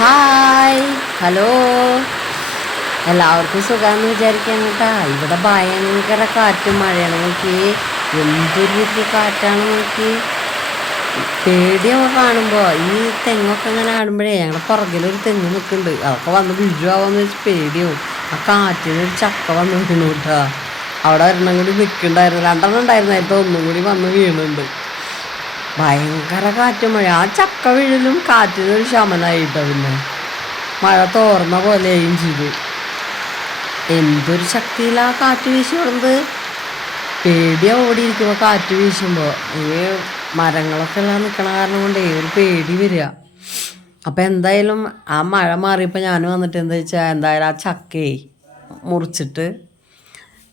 Hi hello എല്ലാവർക്കും സുഖമെന്ന് വിചാരിക്കാൻ കേട്ടാ. ഇവിടെ ഭയങ്കര കാറ്റും മഴയാണ് നോക്കി. എന്തൊരു വലിയ കാറ്റാണ് നോക്കി. പേടിയൊക്കെ കാണുമ്പോൾ ഈ തെങ്ങൊക്കെ ഇങ്ങനെ ആടുമ്പോഴേ ഞങ്ങളുടെ പുറകിലൊരു തെങ്ങ് നിൽക്കുന്നുണ്ട് അതൊക്കെ വന്ന് വിഴുവാന്ന് വെച്ച് പേടിയാവും. ആ കാറ്റിനൊരു ചക്ക വന്ന് വീണു കേട്ടോ. അവിടെ ഒരെണ്ണം കൂടി നിൽക്കുന്നുണ്ടായിരുന്നു രണ്ടെണ്ണം ഉണ്ടായിരുന്നു. അതിൽ ഒന്നും കൂടി വന്ന് വീണുണ്ട്. ഭയങ്കര കാറ്റ് മഴ ആ ചക്ക വീഴലും കാറ്റിനൊരു ശമനായിട്ടോ പിന്നെ. മഴ തോർന്ന പോലെയും ചെയ്തു. എന്തൊരു ശക്തിയിലാ കാറ്റ് വീശി വിടുന്നത് പേടിയാ ഓടി ഇരിക്കുമ്പോൾ കാറ്റ് വീശുമ്പോൾ ഈ മരങ്ങളൊക്കെ എല്ലാം നിൽക്കണ കാരണം കൊണ്ടേ ഒരു പേടി വരിക അപ്പം എന്തായാലും ആ മഴ മാറിയപ്പോൾ ഞാൻ വന്നിട്ട് എന്താ വെച്ചാൽ എന്തായാലും ആ ചക്കയെ മുറിച്ചിട്ട്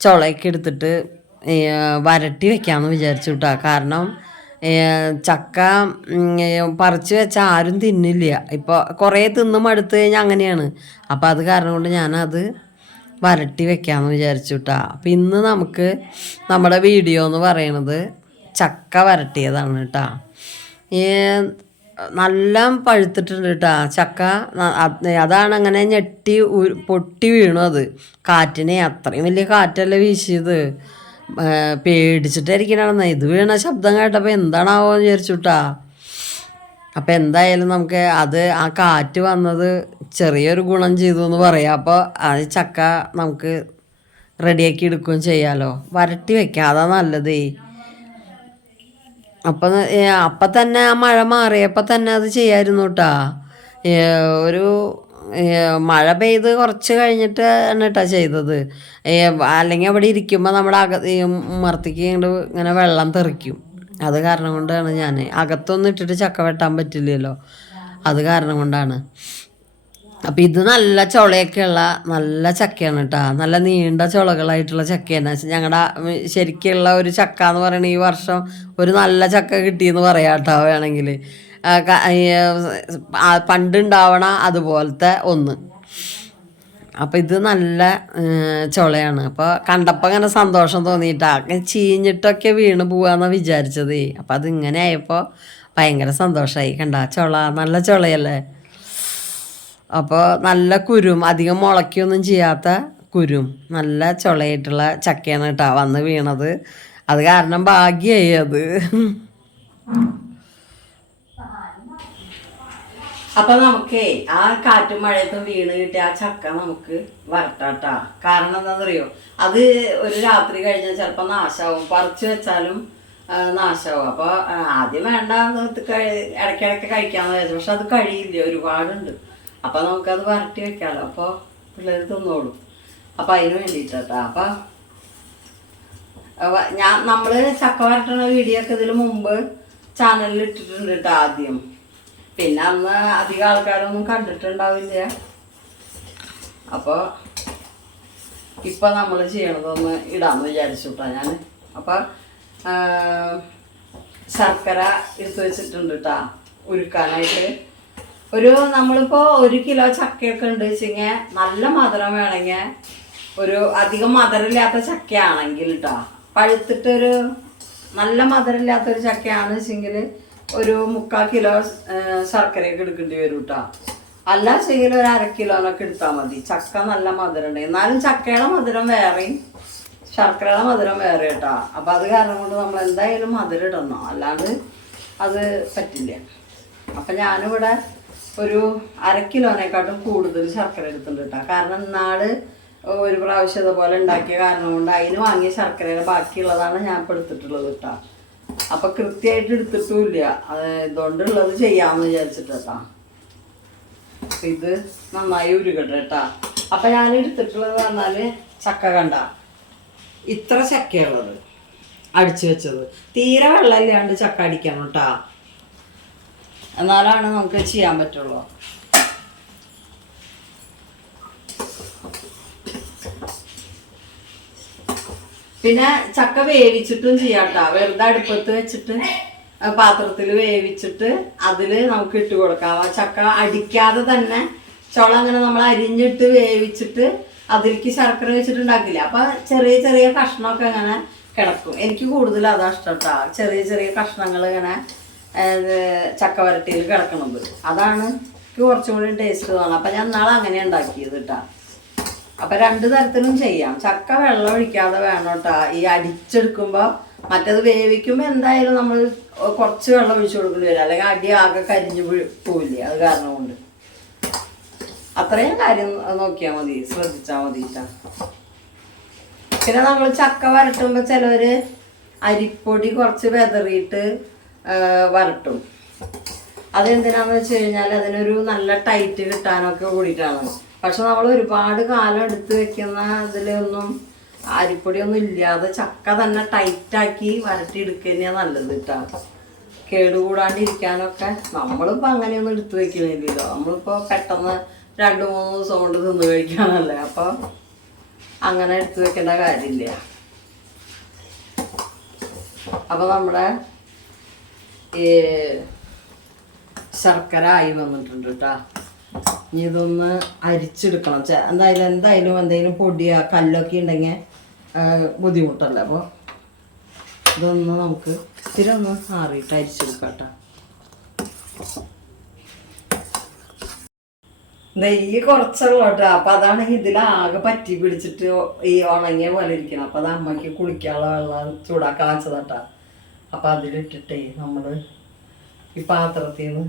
ചുളയൊക്കെ എടുത്തിട്ട് വരട്ടി വെക്കാമെന്ന് വിചാരിച്ചു കേട്ടോ കാരണം ചക്ക പറിച്ച് വെച്ചാൽ ആരും തിന്നില്ല. ഇപ്പോൾ കുറേ തിന്ന് മടുത്ത് കഴിഞ്ഞാൽ അങ്ങനെയാണ്. അപ്പോൾ അത് കാരണം കൊണ്ട് ഞാനത് വരട്ടി വെക്കാമെന്ന് വിചാരിച്ചു കേട്ടോ അപ്പം ഇന്ന് നമുക്ക് നമ്മുടെ വീഡിയോ എന്ന് പറയണത് ചക്ക വരട്ടിയതാണ് കേട്ടോ ഈ നല്ല പഴുത്തിട്ടുണ്ട് കേട്ടോ ചക്ക അതാണ് അങ്ങനെ ഞെട്ടി പൊട്ടി വീണു അത്. കാറ്റിനെ അത്രയും വലിയ കാറ്റല്ലേ വീശിയത്. ഏ, പേടിച്ചിട്ടായിരിക്കണ ഇത് വീണ ശബ്ദം കേട്ടപ്പോൾ എന്താണാവോ എന്ന് വിചാരിച്ചു കേട്ടാ അപ്പം എന്തായാലും നമുക്ക് അത് ആ കാറ്റ് വന്നത് ചെറിയൊരു ഗുണം ചെയ്തു എന്ന് പറയാം. അപ്പോൾ അത് ചക്ക നമുക്ക് റെഡിയാക്കി എടുക്കുകയും ചെയ്യാമല്ലോ വരട്ടി വെക്കാം. അതാ നല്ലതേ. അപ്പം അപ്പം തന്നെ ആ മഴ മാറിയപ്പോൾ തന്നെ അത് ചെയ്യായിരുന്നു കേട്ടാ ഒരു മഴ പെയ്ത് കുറച്ച് കഴിഞ്ഞിട്ട് ആണ് കേട്ടോ ചെയ്തത്. അല്ലെങ്കിൽ അവിടെ ഇരിക്കുമ്പോൾ നമ്മുടെ അക ഈ മർത്തിക്ക് ഇങ്ങോട്ട് ഇങ്ങനെ വെള്ളം തെറിക്കും. അത് കാരണം കൊണ്ടാണ് ഞാൻ അകത്തൊന്നും ഇട്ടിട്ട് ചക്ക വെട്ടാൻ പറ്റില്ലല്ലോ. അത് കാരണം കൊണ്ടാണ്. അപ്പം ഇത് നല്ല ചുളയൊക്കെയുള്ള നല്ല ചക്കയാണ് കേട്ടോ നല്ല നീണ്ട ചുളകളായിട്ടുള്ള ചക്കയാണ്. ഞങ്ങളുടെ ശരിക്കുള്ള ഒരു ചക്ക എന്ന് പറയുന്നത് ഈ വർഷം ഒരു നല്ല ചക്ക കിട്ടിയെന്ന് പറയാം കേട്ടോ വേണമെങ്കിൽ പണ്ടുണ്ടാവണ അതുപോലത്തെ ഒന്ന്. അപ്പം ഇത് നല്ല ചുളയാണ്. അപ്പോൾ കണ്ടപ്പോൾ അങ്ങനെ സന്തോഷം തോന്നിയിട്ടാ. ചീഞ്ഞിട്ടൊക്കെ വീണ് പോവാന്നാണ് വിചാരിച്ചത്. അപ്പം അതിങ്ങനെ ആയപ്പോൾ ഭയങ്കര സന്തോഷമായി കണ്ട ചുള നല്ല ചുളയല്ലേ? അപ്പോൾ നല്ല കുരും. അധികം മുളയ്ക്കൊന്നും ചെയ്യാത്ത കുരും. നല്ല ചുളയായിട്ടുള്ള ചക്കയാണ് കേട്ടോ വന്ന് വീണത്. അത് കാരണം ഭാഗ്യമായി അത്. അപ്പൊ നമുക്കേ ആ കാറ്റും മഴയത്തും വീണ് കിട്ടിയ ആ ചക്ക നമുക്ക് വരട്ടാട്ടാ. കാരണം എന്താണെന്നറിയോ അത് ഒരു രാത്രി കഴിഞ്ഞാൽ ചിലപ്പോൾ നാശാവും. പറിച്ചു വെച്ചാലും നാശാവും. അപ്പോൾ ആദ്യം വേണ്ട ഇടയ്ക്കിടയ്ക്ക് കഴിക്കാന്ന് വിചാരിച്ചു. പക്ഷെ അത് കഴിയില്ല. ഒരുപാടുണ്ട്. അപ്പോൾ നമുക്കത് വരട്ടി വെക്കാമല്ലോ അപ്പോൾ പിള്ളേർ തിന്നോളും. അപ്പൊ അതിന് വേണ്ടിയിട്ടാ അപ്പൊ ഞാൻ നമ്മൾ ചക്ക വരട്ടണ വീഡിയോ ഒക്കെ ഇതിന് മുമ്പ് ചാനലിൽ ഇട്ടിട്ടുണ്ട് കേട്ടോ ആദ്യം. പിന്നെ അന്ന് അധികം ആൾക്കാരൊന്നും കണ്ടിട്ടുണ്ടാവില്ല. അപ്പോൾ ഇപ്പം നമ്മൾ ചെയ്യണതൊന്ന് ഇടാമെന്ന് വിചാരിച്ചുട്ടാ ഞാൻ അപ്പം ശർക്കര എടുത്തു വെച്ചിട്ടുണ്ട് കേട്ടോ ഉരുക്കാനായിട്ട്. ഒരു നമ്മളിപ്പോൾ ഒരു കിലോ ചക്കയൊക്കെ ഉണ്ട് വെച്ചെങ്കിൽ നല്ല മധുരം വേണമെങ്കിൽ ഒരു അധികം മധുരമില്ലാത്ത ചക്കയാണെങ്കിൽ കേട്ടോ പഴുത്തിട്ടൊരു നല്ല മധുരമില്ലാത്തൊരു ചക്കയാണെന്ന് വെച്ചെങ്കിൽ ഒരു മുക്കാൽ കിലോ ശർക്കരയൊക്കെ എടുക്കേണ്ടി വരും കേട്ടോ അല്ല ചെയ്യൽ ഒരു അര കിലോനൊക്കെ എടുത്താൽ മതി. ചക്ക നല്ല മധുരം ഉണ്ട്. എന്നാലും ചക്കയുടെ മധുരം വേറെയും ശർക്കരയുടെ മധുരം വേറെ കേട്ടോ അപ്പം അത് കാരണം കൊണ്ട് നമ്മൾ എന്തായാലും മധുരം ഇടണം. അല്ലാണ്ട് അത് പറ്റില്ല. അപ്പം ഞാനിവിടെ ഒരു അര കിലോനേക്കാട്ടും കൂടുതൽ ശർക്കര എടുത്തിട്ടുണ്ട് കേട്ടോ കാരണം ഇന്നാൾ ഒരു പ്രാവശ്യം ഇതുപോലെ ഉണ്ടാക്കിയ കാരണം കൊണ്ട് അതിന് വാങ്ങിയ ശർക്കരയുടെ ബാക്കിയുള്ളതാണ് ഞാൻ ഇപ്പോൾ എടുത്തിട്ടുള്ളത് കേട്ടോ അപ്പം കൃത്യമായിട്ട് എടുത്തിട്ടുമില്ല. ഇതുകൊണ്ടുള്ളത് ചെയ്യാമെന്ന് വിചാരിച്ചിട്ടാ. ഇത് നന്നായി ഉരുകട്ടെ കേട്ടാ. അപ്പൊ ഞാൻ എടുത്തിട്ടുള്ളത് പറഞ്ഞാൽ ചക്ക കണ്ട. ഇത്ര ചക്കയുള്ളത് അടിച്ചു വെച്ചത്. തീരെ വെള്ളമില്ലാണ്ട് ചക്ക അടിക്കണം കേട്ടാ. എന്നാലാണ് നമുക്ക് ചെയ്യാൻ പറ്റുള്ളൂ. പിന്നെ ചക്ക വേവിച്ചിട്ടും ചെയ്യാട്ടോ. വെറുതെ അടുപ്പത്ത് വെച്ചിട്ട് പാത്രത്തിൽ വേവിച്ചിട്ട് അതിൽ നമുക്ക് ഇട്ട് കൊടുക്കാം. ആ ചക്ക അടിക്കാതെ തന്നെ ചുള അങ്ങനെ നമ്മൾ അരിഞ്ഞിട്ട് വേവിച്ചിട്ട് അതിലേക്ക് ശർക്കര വെച്ചിട്ട് ഉണ്ടാക്കില്ല അപ്പൊ ചെറിയ ചെറിയ കഷ്ണമൊക്കെ അങ്ങനെ കിടക്കും. എനിക്ക് കൂടുതൽ അതാ ഇഷ്ടം ചെറിയ ചെറിയ കഷ്ണങ്ങൾ ഇങ്ങനെ ചക്ക വരട്ടിയിൽ കിടക്കണത്. അതാണ് എനിക്ക് കുറച്ചും കൂടി ടേസ്റ്റ് തോന്നുന്നത് അപ്പം ഞാൻ നാളെ അങ്ങനെ ഉണ്ടാക്കിയത് കേട്ടാ അപ്പം രണ്ട് തരത്തിലും ചെയ്യാം. ചക്ക വെള്ളം ഒഴിക്കാതെ വേണം കേട്ടാ ഈ അടിച്ചെടുക്കുമ്പോൾ മറ്റത് വേവിക്കുമ്പോൾ എന്തായാലും നമ്മൾ കുറച്ച് വെള്ളം ഒഴിച്ചു കൊടുക്കേണ്ടി വരും. അല്ലെങ്കിൽ അടി ആകെ കരിഞ്ഞു പോവില്ലേ? അത് കാരണം കൊണ്ട് അത്രയും കാര്യം നോക്കിയാൽ മതി. ശ്രദ്ധിച്ചാൽ മതി. പിന്നെ നമ്മൾ ചക്ക വരട്ടുമ്പോൾ ചിലവര് അരിപ്പൊടി കുറച്ച് വെതറിയിട്ട് വരട്ടും. അതെന്തിനാന്ന് വെച്ച് കഴിഞ്ഞാൽ അതിനൊരു നല്ല ടൈറ്റ് കിട്ടാനൊക്കെ കൂടിയിട്ടാണ്. പക്ഷെ നമ്മൾ ഒരുപാട് കാലം എടുത്ത് വെക്കുന്ന ഇതിലൊന്നും അരിപ്പൊടിയൊന്നും ഇല്ലാതെ ചക്ക തന്നെ ടൈറ്റാക്കി വരട്ടി എടുക്കുക തന്നെയാണ് നല്ലത് കേട്ടോ കേടുകൂടാണ്ടിരിക്കാനൊക്കെ നമ്മളിപ്പോൾ അങ്ങനെയൊന്നും എടുത്തു വെക്കുന്നില്ലല്ലോ നമ്മളിപ്പോൾ പെട്ടെന്ന് രണ്ട് മൂന്ന് ദിവസം കൊണ്ട് തിന്ന് കഴിക്കാനല്ലേ അപ്പോൾ അങ്ങനെ എടുത്തു വെക്കേണ്ട കാര്യമില്ല. അപ്പോൾ നമ്മുടെ ഈ ശർക്കര ആയി വന്നിട്ടുണ്ട് കേട്ടോ ഇനി ഇതൊന്ന് അരിച്ചെടുക്കണം. എന്തായാലും എന്തായാലും എന്തെങ്കിലും പൊടിയാ കല്ലൊക്കെ ഉണ്ടെങ്കിൽ ബുദ്ധിമുട്ടല്ല? അപ്പോൾ ഇതൊന്ന് നമുക്ക് ഇത്തിരി ഒന്ന് ആറിയിട്ട് അരിച്ചെടുക്കാം കേട്ടോ നെയ്യ് കുറച്ചുള്ളൂ കേട്ടോ അപ്പൊ അതാണ് ഇതിലാകെ പറ്റി പിടിച്ചിട്ട് ഈ ഉണങ്ങിയ പോലെ ഇരിക്കണം. അപ്പൊ അത് അമ്മയ്ക്ക് കുളിക്കാനുള്ള വെള്ളം ചൂടാക്കാൻ വെച്ചതാട്ടാ. അപ്പൊ അതിലിട്ടിട്ടേ നമ്മൾ ഈ പാത്രത്തിൽ നിന്ന്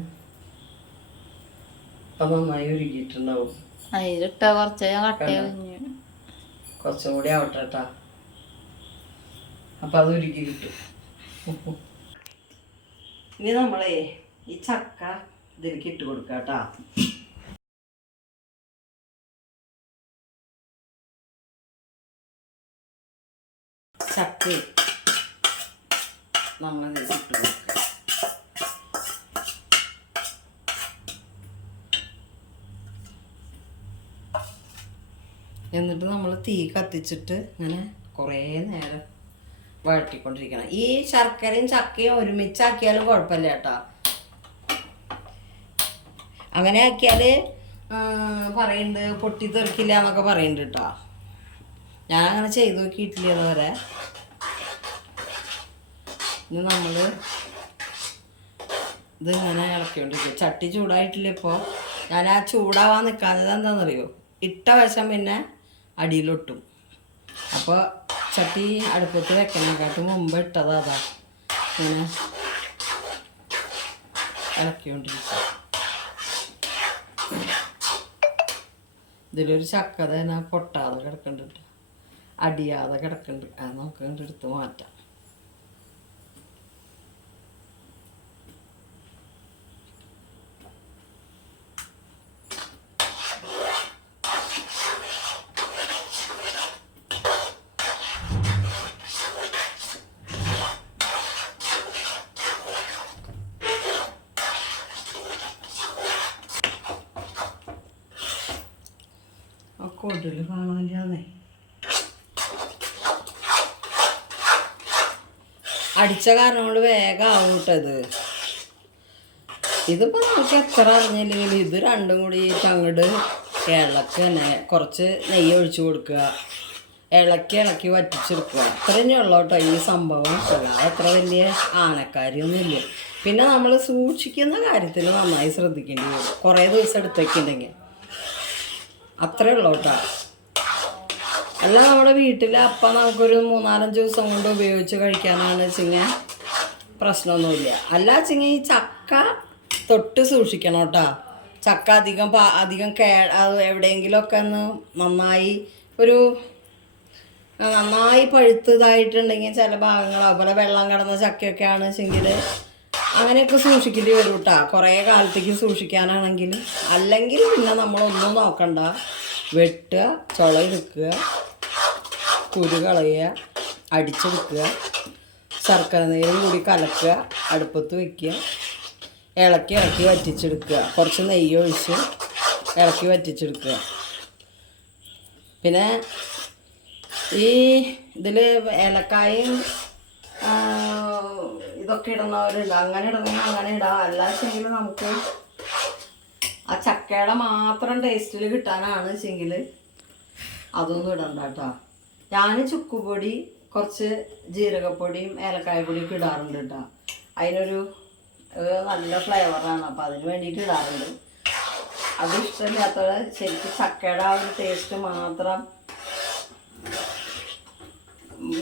അപ്പൊ നന്നായി ഉരുകിയിട്ടുണ്ടാവും അതിലിട്ട കുറച്ച് കട്ടയാഞ്ഞു കുറച്ചും കൂടി ആവട്ടെ കേട്ടാ അപ്പൊ അത് ഉരുക്കി കിട്ടും. ഇനി നമ്മളെ ഈ ചക്ക ഇതിലേക്ക് ഇട്ട് കൊടുക്കാം കേട്ടാ ചക്ക നമ്മൾ ഇതിലേക്ക് ഇട്ട് കൊടുക്കുക എന്നിട്ട് നമ്മൾ തീ കത്തിച്ചിട്ട് ഇങ്ങനെ കുറേ നേരം വഴറ്റിക്കൊണ്ടിരിക്കണം. ഈ ശർക്കരയും ചക്കയും ഒരുമിച്ചാക്കിയാലും കുഴപ്പമില്ല കേട്ടോ. അങ്ങനെ ആക്കിയാൽ പറയുന്നുണ്ട് പൊട്ടിത്തെറിക്കില്ല എന്നൊക്കെ പറയുന്നുണ്ട് കേട്ടോ. ഞാൻ അങ്ങനെ ചെയ്ത് നോക്കിയിട്ടില്ല അതുവരെ ഇനി നമ്മൾ ഇതിങ്ങനെ ഇളക്കിക്കൊണ്ടിരിക്കും ചട്ടി ചൂടായിട്ടില്ല ഇപ്പോൾ ഞാൻ ആ ചൂടാവാൻ നിൽക്കാത്തത് എന്താണെന്നറിയോ? ഇട്ട വശം പിന്നെ അടിയിലൊട്ടും. അപ്പോൾ ചട്ടി അടുപ്പത്ത് വെക്കണേക്കാട്ടും മുമ്പ് ഇട്ടത് അതാ. ഇങ്ങനെ ഇളക്കിക്കൊണ്ടിരിക്കും ഇതിലൊരു ചക്ക പൊട്ടാതെ കിടക്കുന്നുണ്ട് അടിയാതെ കിടക്കുന്നുണ്ട് അത് നമുക്ക് മാറ്റാം. കൊടുൽ കാണാനില്ലാന്നേ അടിച്ച കാരണം കൊണ്ട് വേഗം കേട്ടത് ഇതിപ്പോൾ നമുക്ക് എത്ര അറിഞ്ഞില്ലെങ്കിൽ ഇത് രണ്ടും കൂടി അങ്ങോട്ട് ഇളക്കി തന്നെ കുറച്ച് നെയ്യ് ഒഴിച്ചു കൊടുക്കുക. ഇളക്കി ഇളക്കി വറ്റിച്ചെടുക്കുക. അത്ര തന്നെ ഉള്ളൂ കേട്ടോ ഈ സംഭവം. അല്ലാതെ അത്ര വലിയ ആനക്കാരിയൊന്നുമില്ല പിന്നെ നമ്മൾ സൂക്ഷിക്കുന്ന കാര്യത്തിൽ നന്നായി ശ്രദ്ധിക്കേണ്ടി വരും. കുറേ ദിവസം എടുത്തേക്കുണ്ടെങ്കിൽ. അത്രേ ഉള്ളൂ കേട്ടോ. അല്ല നമ്മുടെ വീട്ടിൽ അപ്പം നമുക്കൊരു മൂന്നാലഞ്ച് ദിവസം കൊണ്ട് ഉപയോഗിച്ച് കഴിക്കാനാണ് ചിങ്ങ പ്രശ്നമൊന്നുമില്ല. അല്ല ചിങ്ങ ഈ ചക്ക തൊട്ട് സൂക്ഷിക്കണം കേട്ടോ. ചക്ക അധികം പാ അധികം കേ എവിടെയെങ്കിലുമൊക്കെ ഒന്ന് നന്നായി ഒരു നന്നായി പഴുത്തതായിട്ടുണ്ടെങ്കിൽ ചില ഭാഗങ്ങൾ അതുപോലെ വെള്ളം കിടന്ന ചക്കയൊക്കെയാണ് ആണ് അങ്ങനെയൊക്കെ സൂക്ഷിക്കേണ്ടി വരും കേട്ടോ കുറേ കാലത്തേക്ക് സൂക്ഷിക്കാനാണെങ്കിൽ. അല്ലെങ്കിൽ പിന്നെ നമ്മളൊന്നും നോക്കണ്ട. വെട്ടുക ചുളയെടുക്കുക കുരു കളയുക അടിച്ചെടുക്കുക ശർക്കര നീരും കൂടി കലക്കുക അടുപ്പത്ത് വയ്ക്കുക ഇളക്കി ഇളക്കി വറ്റിച്ചെടുക്കുക. കുറച്ച് നെയ്യ് ഒഴിച്ച് ഇളക്കി വറ്റിച്ചെടുക്കുക. പിന്നെ ഈ ഇതിൽ ഏലക്കായും ഇതൊക്കെ ഇടുന്നവരുണ്ട്. അങ്ങനെ ഇടുന്ന അങ്ങനെ ഇടാം. അല്ലാച്ചെങ്കിൽ നമുക്ക് ആ ചക്കയുടെ മാത്രം ടേസ്റ്റിൽ കിട്ടാനാണ് വെച്ചെങ്കിൽ അതൊന്നും ഇടണ്ട കേട്ടോ. ഞാൻ ചുക്കുപൊടി കുറച്ച് ജീരകപ്പൊടിയും ഏലക്കായ പൊടിയൊക്കെ ഇടാറുണ്ട് കേട്ടോ. അതിനൊരു നല്ല ഫ്ലേവറാണ് അപ്പോൾ അതിന് വേണ്ടിയിട്ട് ഇടാറുണ്ട്. അത് ഇഷ്ടമില്ലാത്തത് ശരിക്കും ചക്കയുടെ ആ ഒരു ടേസ്റ്റ് മാത്രം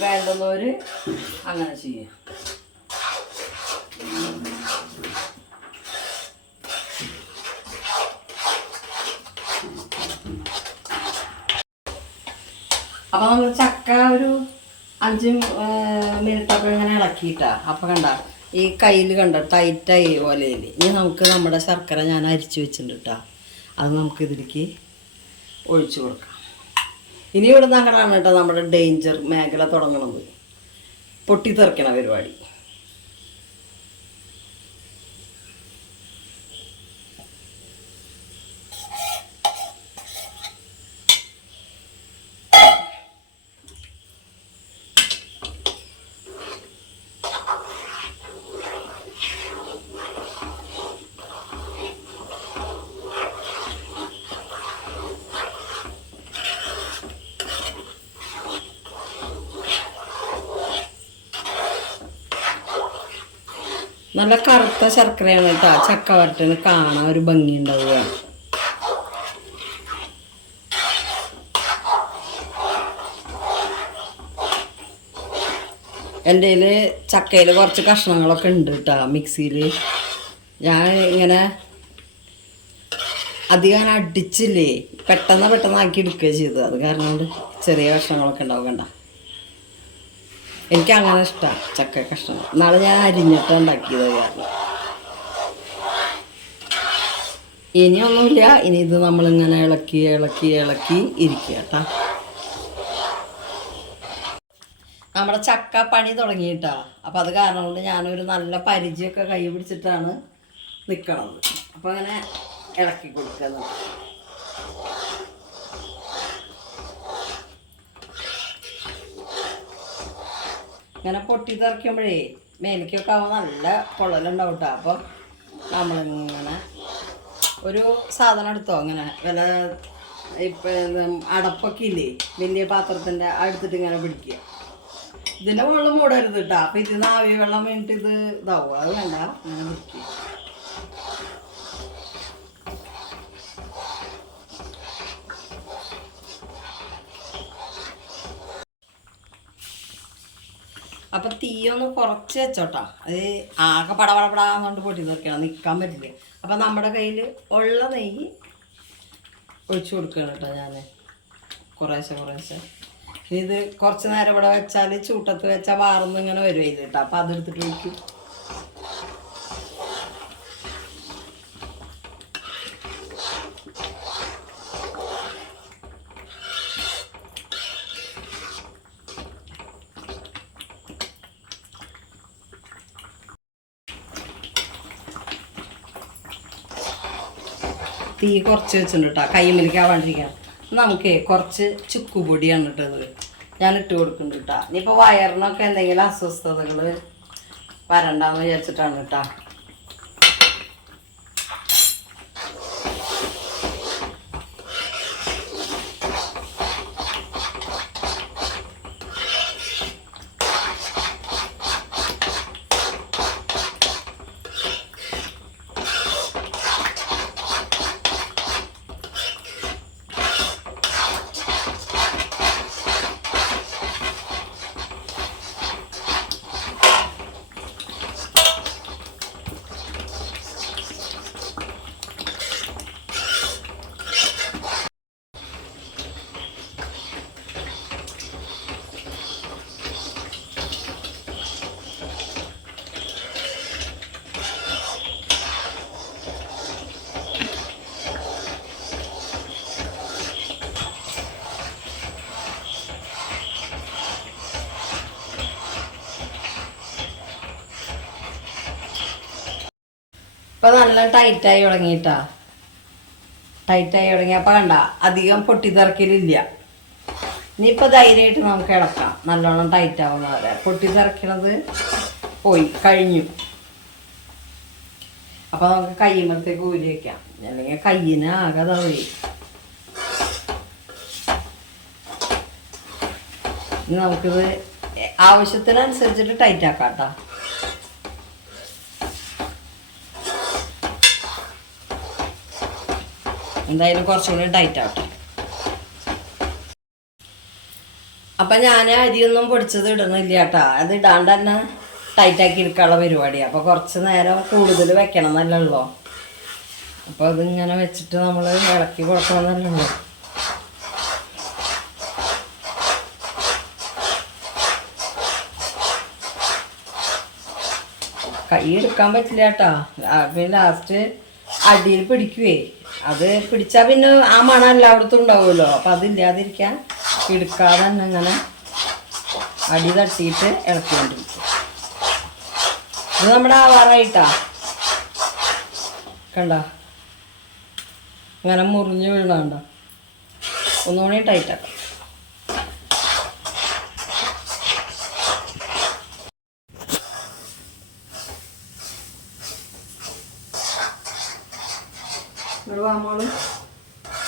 വേണ്ടുന്നവർ അങ്ങനെ ചെയ്യാം അപ്പൊ നമ്മൾ ചക്ക ഒരു അഞ്ച് മിനിറ്റൊക്കെ ഇങ്ങനെ ഇളക്കിയിട്ടാ. അപ്പൊ കണ്ട ഈ കയ്യിൽ കണ്ട ടൈറ്റായി ഓലയിൽ ഇനി നമുക്ക് നമ്മുടെ ശർക്കര ഞാൻ അരിച്ചു വെച്ചിട്ടുണ്ട് അത് നമുക്ക് ഇതിലേക്ക് ഒഴിച്ചു കൊടുക്കാം. ഇനി ഇവിടെ നിന്നാണ് കേട്ടോ നമ്മുടെ ഡേഞ്ചർ മേഖല തുടങ്ങണത്. പൊട്ടിത്തെറിക്കണ പരിപാടി. നല്ല കറുത്ത ശർക്കരയാണ് കേട്ടോ. ചക്ക വരട്ടിന് കാണാൻ ഒരു ഭംഗി ഉണ്ടാവുക. എന്റെ കയ്യിൽ ചക്കയിൽ കുറച്ച് കഷ്ണങ്ങളൊക്കെ ഉണ്ട് കേട്ടോ മിക്സിയിൽ ഞാൻ ഇങ്ങനെ അധികം അടിച്ചില്ലേ. പെട്ടെന്ന് പെട്ടെന്ന് ആക്കി എടുക്കുക ചെയ്തത്. അത് കാരണം ചെറിയ കഷ്ണങ്ങളൊക്കെ ഉണ്ടാവുക എനിക്ക് അങ്ങനെ ഇഷ്ടമാണ് ചക്ക കഷ്ണം നാളെ ഞാൻ അരിഞ്ഞിട്ട് ഉണ്ടാക്കിയത് കാരണം. ഇനിയൊന്നുമില്ല. ഇനി ഇത് നമ്മളിങ്ങനെ ഇളക്കി ഇളക്കി ഇളക്കി ഇരിക്കുക കേട്ടോ. നമ്മുടെ ചക്ക പണി തുടങ്ങിയിട്ടാ. അപ്പം അത് കാരണം കൊണ്ട് ഞാനൊരു നല്ല പരിചയമൊക്കെ കൈ പിടിച്ചിട്ടാണ് നിൽക്കണത് അപ്പം അങ്ങനെ ഇളക്കി കൊടുക്കുന്നത് ഇങ്ങനെ പൊട്ടി തെറിക്കുമ്പോഴേ മേലിക്കൊക്കെ ആവുമ്പോൾ നല്ല പൊള്ളലുണ്ടാവും കേട്ടോ അപ്പം നമ്മളിങ്ങനെ ഒരു സാധനം എടുത്തോ? അങ്ങനെ വില ഇപ്പം അടപ്പൊക്കെ ഇല്ലേ? വലിയ പാത്രത്തിന്റെ അടുത്തിട്ട് ഇങ്ങനെ പിടിക്കുക. ഇതിന്റെ മുകളിൽ മൂടരുത് കേട്ടോ അപ്പം ഇതിന് ആവി വെള്ളം വീണിട്ട് ഇത് ഇതാവും. അത് വേണ്ട. ഇങ്ങനെ പിടിക്കുക അപ്പം തീയൊന്ന് കുറച്ച് വെച്ചോട്ടാ. അത് ആകെ പടപടപടാന്നുകൊണ്ട് പൊട്ടി നോക്കിയാണ് നിൽക്കാൻ പറ്റില്ല. അപ്പം നമ്മുടെ കയ്യിൽ ഉള്ള നെയ്യ് ഒഴിച്ചു കൊടുക്കണം കേട്ടോ ഞാൻ കുറേശ്ശെ കുറേശ്ശെ. ഇത് കുറച്ച് നേരം ഇവിടെ വെച്ചാൽ ചൂട്ടത്ത് വെച്ചാൽ വാർന്ന് ഇങ്ങനെ വരുമില്ല കേട്ടോ. അപ്പം അതെടുത്തിട്ട് ഒഴിക്കും. തീ കുറച്ച് വെച്ചിട്ടുണ്ട് കേട്ടോ കൈമലിക്ക് ആവാണ്ടിരിക്കാൻ. നമുക്ക് കുറച്ച് ചുക്കുപൊടിയാണ് ഇട്ടത്. ഞാൻ ഇട്ട് കൊടുക്കുന്നുണ്ട് കേട്ടോ ഇനിയിപ്പോൾ വയറിനൊക്കെ എന്തെങ്കിലും അസ്വസ്ഥതകൾ വരണ്ടെന്ന് വിചാരിച്ചിട്ടാണ് കേട്ടോ ഇപ്പൊ നല്ല ടൈറ്റായി തുടങ്ങിയിട്ടാ ടൈറ്റായി തുടങ്ങിയപ്പോൾ കണ്ട അധികം പൊട്ടിത്തെറക്കലില്ല. ഇനിയിപ്പോൾ ധൈര്യമായിട്ട് നമുക്ക് ഇളക്കാം. നല്ലോണം ടൈറ്റ് ആവുന്ന പോലെ പൊട്ടിത്തെറക്കണത് പോയി കഴിഞ്ഞു. അപ്പോൾ നമുക്ക് കയ്യുമ്പത്തേക്ക് ഊരി വെക്കാം. അല്ലെങ്കിൽ കയ്യിന് ആകെ തവി നമുക്കിത് ആവശ്യത്തിനനുസരിച്ചിട്ട് ടൈറ്റ് ആക്കാം കേട്ടോ. എന്തായാലും കുറച്ചുകൂടി ടൈറ്റ് ആവട്ടെ. അപ്പം ഞാൻ അരിയൊന്നും പൊടിച്ചത് ഇടണില്ല കേട്ടോ. അത് ഇടാണ്ട് തന്നെ ടൈറ്റാക്കി എടുക്കാനുള്ള പരിപാടിയാണ് അപ്പോൾ കുറച്ച് നേരം കൂടുതൽ വെക്കണം എന്നല്ലല്ലോ അപ്പോൾ അതിങ്ങനെ വെച്ചിട്ട് നമ്മൾ ഇളക്കി കൊടുക്കണമെന്നല്ലോ കൈ എടുക്കാൻ പറ്റില്ല കേട്ടോ. പിന്നെ ലാസ്റ്റ് അടിയിൽ പിടിക്കുവേ. അത് പിടിച്ചാൽ പിന്നെ ആ മണം എല്ലായിടത്തും ഉണ്ടാവുമല്ലോ. അപ്പം അതില്ലാതിരിക്കാൻ എടുക്കാതെ തന്നെ ഇങ്ങനെ അടി തട്ടിയിട്ട് ഇളക്കിക്കൊണ്ടിരിക്കും. ഇത് നമ്മുടെ ആവാറായിട്ടാ? കണ്ട? ഇങ്ങനെ മുറിഞ്ഞ് വീഴണ്ട ഒന്നുകൂടി ടൈറ്റാക്കാം ഇവിടെ വാമോൾ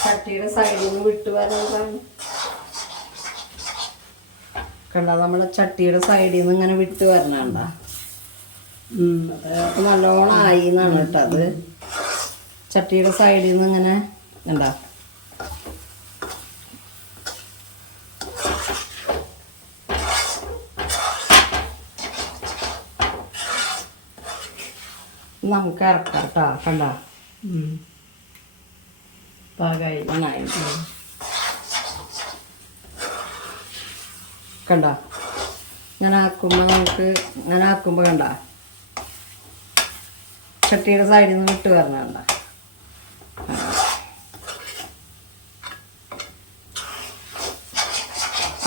ചട്ടിയുടെ സൈഡിൽ നിന്ന് വിട്ട് വരാറാണ് കണ്ട നമ്മളെ ചട്ടിയുടെ സൈഡിൽ നിന്ന് ഇങ്ങനെ വിട്ട് വരണണ്ട. നല്ലോണം ആയി എന്നാണ് കേട്ടോ അത്. ചട്ടിയുടെ സൈഡിൽ നിന്ന് ഇങ്ങനെ കണ്ട. നമുക്ക് ഇറക്കാം കേട്ടോ കണ്ട. പാകായി. നന്നായി കണ്ട? ഇങ്ങനെ ആക്കുമ്പോൾ നമുക്ക് ഇങ്ങനെ ആക്കുമ്പോൾ കണ്ട? ചട്ടിയുടെ സൈഡിൽ നിന്ന് വിട്ട് വരണ കണ്ട?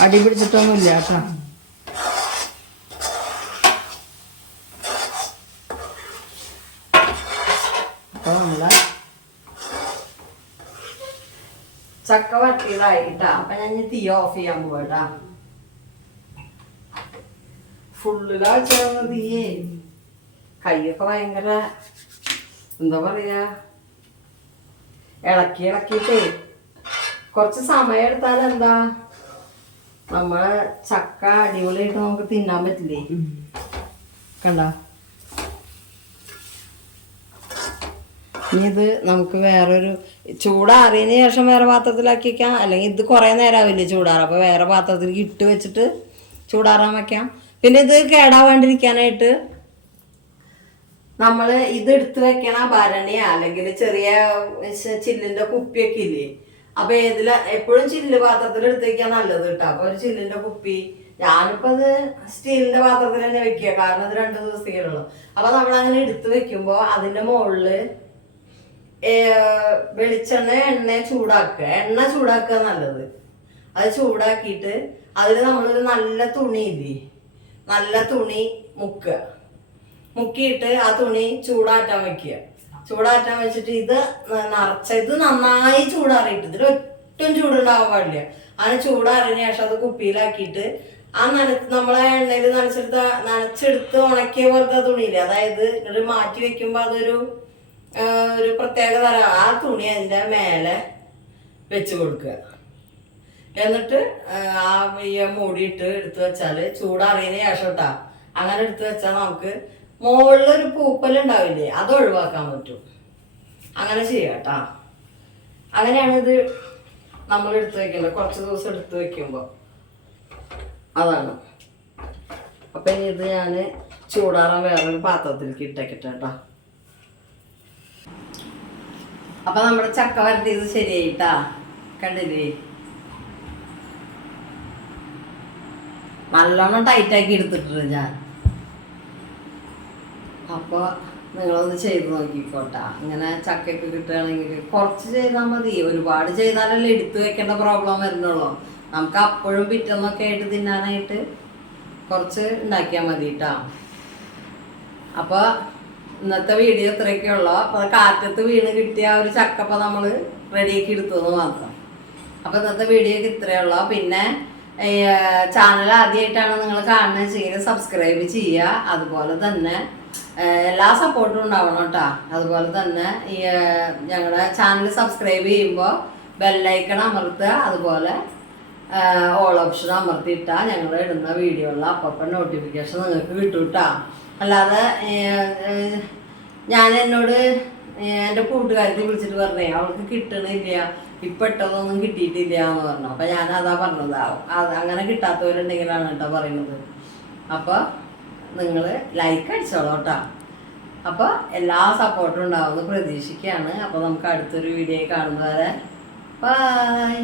അടി പിടിച്ചിട്ടൊന്നുമില്ല കേട്ടോ അപ്പോൾ നമ്മളെ ചക്ക വട്ടിയതായിട്ടാ. അപ്പൊ ഞാൻ തീ ഓഫ് ചെയ്യാൻ പോവാട്ടാ. ഫുള്ളിലാ ചേർന്ന് തീയേ. കൈയൊക്കെ ഭയങ്കര എന്താ പറയാ ഇളക്കി ഇളക്കിയിട്ടേ. കുറച്ച് സമയം എടുത്താൽ എന്താ നമ്മളെ ചക്ക അടിപൊളിയായിട്ട് നമുക്ക് തിന്നാൻ പറ്റില്ലേ? കണ്ട? ഇനി ഇത് നമുക്ക് വേറൊരു ചൂടാറിയതിന് ശേഷം വേറെ പാത്രത്തിലാക്കി വെക്കാം അല്ലെങ്കിൽ ഇത് കുറേ നേരം ആവില്ലേ ചൂടാറ് അപ്പോൾ വേറെ പാത്രത്തിൽ ഇട്ട് വെച്ചിട്ട് ചൂടാറാൻ വെക്കാം. പിന്നെ ഇത് കേടാവാണ്ടിരിക്കാനായിട്ട് നമ്മൾ ഇത് എടുത്ത് വെക്കണ അല്ലെങ്കിൽ ചെറിയ ചില്ലിന്റെ കുപ്പിയൊക്കെ ഇല്ലേ? അപ്പൊ ഏതില എപ്പോഴും ചില്ല് പാത്രത്തിൽ എടുത്ത് വെക്കാൻ നല്ലത് കേട്ടോ. അപ്പൊ ഒരു ചില്ലിന്റെ കുപ്പി ഞാനിപ്പോ അത് സ്റ്റീലിന്റെ പാത്രത്തിൽ തന്നെ വെക്കുക. കാരണം അത് രണ്ട് ദിവസത്തേക്കുള്ളൂ അപ്പോൾ നമ്മൾ അങ്ങനെ എടുത്ത് വെക്കുമ്പോ അതിന്റെ മുകളിൽ ഏർ വെളിച്ചെണ്ണ എണ്ണ ചൂടാക്കുക. എണ്ണ ചൂടാക്കുക നല്ലത്. അത് ചൂടാക്കിയിട്ട് അതിൽ നമ്മളൊരു നല്ല തുണി ഇല്ലേ? നല്ല തുണി മുക്കുക. മുക്കിയിട്ട് ആ തുണി ചൂടാറ്റാൻ വെക്കുക. ചൂടാറ്റാൻ വെച്ചിട്ട് ഇത് നിറച്ച ഇത് നന്നായി ചൂടാറിയിട്ട് ഇതിൽ ഒട്ടും ചൂടുണ്ടാവാൻ പാടില്ല. അങ്ങനെ ചൂടാറിയതിന് ശേഷം അത് കുപ്പിയിലാക്കിയിട്ട് ആ നന നമ്മളെ എണ്ണയിൽ നനച്ചെടുത്ത നനച്ചെടുത്ത് ഉണക്കിയ പോലത്തെ തുണിയില്ലേ? അതായത് ഇങ്ങോട്ട് മാറ്റി വെക്കുമ്പോൾ അതൊരു ഒരു പ്രത്യേക തരം ആ തുണി അതിന്റെ മേലെ വെച്ച് കൊടുക്കുക. എന്നിട്ട് ആ, മൂടിയിട്ട് എടുത്ത് വെച്ചാൽ ചൂടാറിയതിന് ശേഷം കേട്ടാ അങ്ങനെ എടുത്ത് വെച്ചാൽ നമുക്ക് മുകളിലൊരു പൂപ്പൽ ഉണ്ടാവില്ലേ അത് ഒഴിവാക്കാൻ പറ്റും. അങ്ങനെ ചെയ്യാം കേട്ടാ അങ്ങനെയാണ് ഇത് നമ്മൾ എടുത്ത് വെക്കേണ്ടത്. കുറച്ച് ദിവസം എടുത്ത് വെക്കുമ്പോൾ അതാണ്. അപ്പൊ ഇനി ഇത് ഞാൻ ചൂടാറാൻ വേറൊരു പാത്രത്തിലേക്ക് ഇട്ടേക്കട്ടെ കേട്ടോ അപ്പൊ നമ്മുടെ ചക്ക വരത്തിയത് ശരിയായിട്ടാ. കണ്ടില്ലേ? നല്ലോണം ടൈറ്റാക്കി എടുത്തിട്ടുണ്ട് ഞാൻ. അപ്പോൾ നിങ്ങളൊന്ന് ചെയ്ത് നോക്കിക്കോട്ടെ. ഇങ്ങനെ ചക്കയൊക്കെ കിട്ടുകയാണെങ്കിൽ കുറച്ച് ചെയ്താൽ മതി. ഒരുപാട് ചെയ്താലല്ലേ എടുത്തു വെക്കേണ്ട പ്രോബ്ലം വരുന്നുള്ളൂ. നമുക്ക് അപ്പോഴും പിറ്റന്നൊക്കെ ആയിട്ട് തിന്നാനായിട്ട് കുറച്ച് ഉണ്ടാക്കിയാൽ മതി കേട്ടോ അപ്പോൾ ഇന്നത്തെ വീഡിയോ ഇത്രയൊക്കെ ഉള്ളൂ. അപ്പോൾ കാറ്റത്ത് വീണ് കിട്ടിയ ഒരു ചക്കപ്പ നമ്മൾ റെഡിയാക്കി എടുത്തത് മാത്രം. അപ്പോൾ ഇന്നത്തെ വീഡിയോക്ക് ഇത്രയേ ഉള്ളൂ. പിന്നെ ചാനൽ ആദ്യമായിട്ടാണ് നിങ്ങൾ കാണുന്നത് ചെയ്ത് സബ്സ്ക്രൈബ് ചെയ്യുക. അതുപോലെ തന്നെ എല്ലാ സപ്പോർട്ടും ഉണ്ടാവണം കേട്ടോ. അതുപോലെ തന്നെ ഈ ഞങ്ങളുടെ ചാനൽ സബ്സ്ക്രൈബ് ചെയ്യുമ്പോൾ ബെല്ലൈക്കൺ അമർത്തുക. അതുപോലെ ഓൾ ഓപ്ഷൻ അമർത്തിയിട്ടാൽ ഞങ്ങൾ ഇടുന്ന വീഡിയോ വീഡിയോകളിൽ അപ്പം നോട്ടിഫിക്കേഷൻ നിങ്ങൾക്ക് കിട്ടും കേട്ടോ അല്ലാതെ ഞാൻ എന്നോട് എന്റെ കൂട്ടുകാരത്തെ വിളിച്ചിട്ട് പറഞ്ഞേ അവൾക്ക് കിട്ടണില്ല ഇപ്പം ഇട്ടതൊന്നും കിട്ടിയിട്ടില്ല എന്ന് പറഞ്ഞു. അപ്പം ഞാൻ അതാ പറഞ്ഞത്. അങ്ങനെ കിട്ടാത്തവരുണ്ടെങ്കിലാണ് കേട്ടോ പറയുന്നത്. അപ്പോൾ നിങ്ങൾ ലൈക്ക് അടിച്ചോളൂ കേട്ടോ. അപ്പോൾ എല്ലാ സപ്പോർട്ടും ഉണ്ടാവുമെന്ന് പ്രതീക്ഷിക്കുകയാണ്. അപ്പോൾ നമുക്ക് അടുത്തൊരു വീഡിയോ കാണുന്നവരെ ബൈ